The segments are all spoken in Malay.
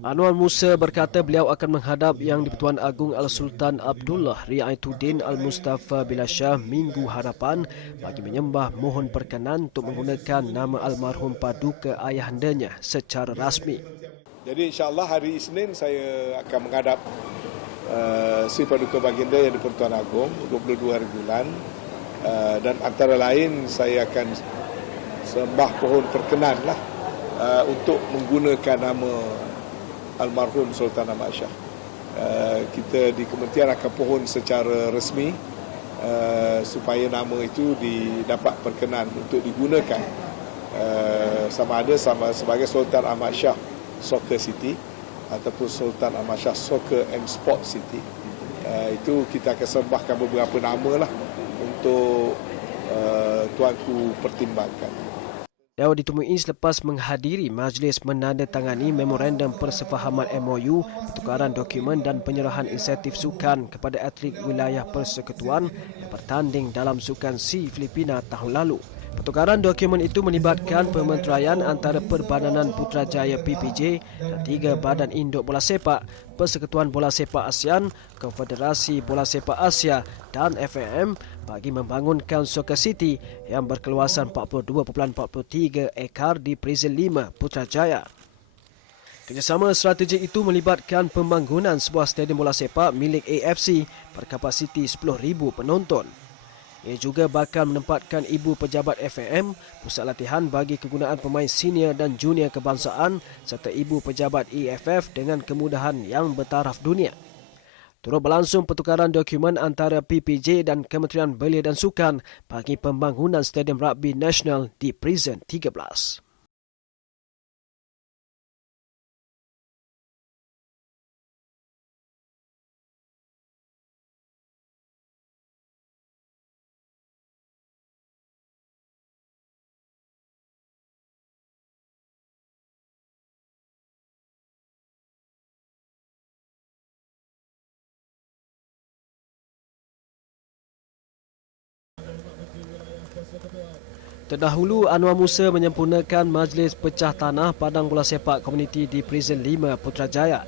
Anwar Musa berkata beliau akan menghadap Yang di-Pertuan Agong Al-Sultan Abdullah Riayatuddin Al-Mustafa Billah Shah minggu hadapan bagi menyembah mohon perkenan untuk menggunakan nama almarhum paduka ayahandanya secara rasmi. Jadi insyaAllah hari Isnin saya akan menghadap si paduka baginda Yang di-Pertuan Agong 22 hari bulan, dan antara lain saya akan sembah pohon perkenan untuk menggunakan nama almarhum Sultan Ahmad Shah. Kita di kementerian akan pohon secara resmi supaya nama itu didapat perkenan untuk digunakan sama ada sebagai Sultan Ahmad Shah Soccer City ataupun Sultan Ahmad Shah Soccer and Sport City. Itu kita akan sembahkan beberapa nama untuk tuanku pertimbangkan. Beliau ditemui selepas menghadiri majlis menandatangani memorandum persefahaman MOU, pertukaran dokumen dan penyerahan insentif sukan kepada atlet wilayah persekutuan yang bertanding dalam Sukan SEA Filipina tahun lalu. Pertukaran dokumen itu melibatkan pementeraian antara Perbadanan Putrajaya PPJ dan 3 badan induk bola sepak, Persekutuan Bola Sepak ASEAN, Konfederasi Bola Sepak Asia dan FAM bagi membangunkan Soccer City yang berkeluasan 42.43 ekar di Prison 5 Putrajaya. Kerjasama strategik itu melibatkan pembangunan sebuah stadium bola sepak milik AFC berkapasiti 10,000 penonton. Ia juga bakal menempatkan ibu pejabat FAM, pusat latihan bagi kegunaan pemain senior dan junior kebangsaan serta ibu pejabat EFF dengan kemudahan yang bertaraf dunia. Turut berlangsung pertukaran dokumen antara PPJ dan Kementerian Belia dan Sukan bagi pembangunan Stadium Rugby Nasional di Prison 13. Terdahulu, Anwar Musa menyempurnakan majlis pecah tanah padang bola sepak komuniti di Prison 5 Putrajaya.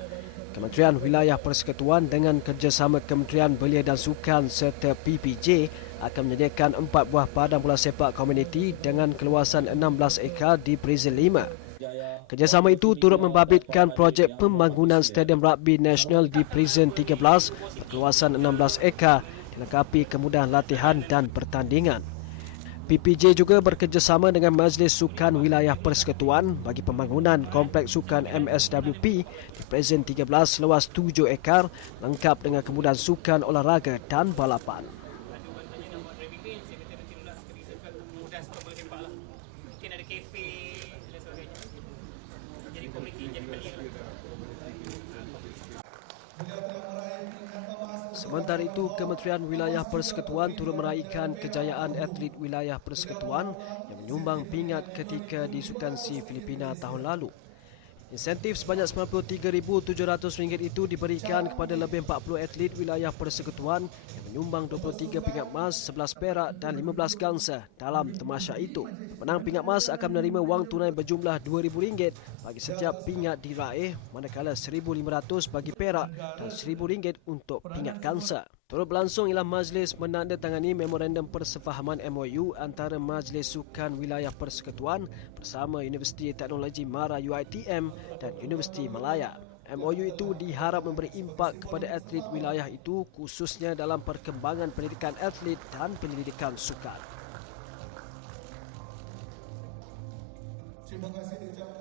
Kementerian Wilayah Persekutuan dengan kerjasama Kementerian Belia dan Sukan serta PPJ akan menyediakan 4 buah padang bola sepak komuniti dengan keluasan 16 ekar di Prison 5. Kerjasama itu turut membabitkan projek pembangunan Stadium Rugby Nasional di Prison 13 berkeluasan 16 ekar dilengkapi kemudahan latihan dan pertandingan. PPJ juga bekerjasama dengan Majlis Sukan Wilayah Persekutuan bagi pembangunan Kompleks Sukan MSWP di Prison 13 seluas 7 ekar lengkap dengan kemudahan sukan olahraga dan balapan. Sementara itu, Kementerian Wilayah Persekutuan turut meraihkan kejayaan atlet wilayah persekutuan yang menyumbang pingat ketika di Sukan SEA Filipina tahun lalu. Insentif sebanyak RM93,700 itu diberikan kepada lebih 40 atlet wilayah persekutuan yang menyumbang 23 pingat emas, 11 perak dan 15 gangsa dalam tamasya itu. Pemenang pingat emas akan menerima wang tunai berjumlah RM2,000 bagi setiap pingat diraih, manakala RM1,500 bagi perak dan RM1,000 untuk pingat gangsa. Turut berlangsung ialah majlis menandatangani memorandum persefahaman MOU antara Majlis Sukan Wilayah Persekutuan bersama Universiti Teknologi Mara UiTM dan Universiti Malaya. MOU itu diharap memberi impak kepada atlet wilayah itu khususnya dalam perkembangan pendidikan atlet dan penyelidikan sukan. Terima kasih.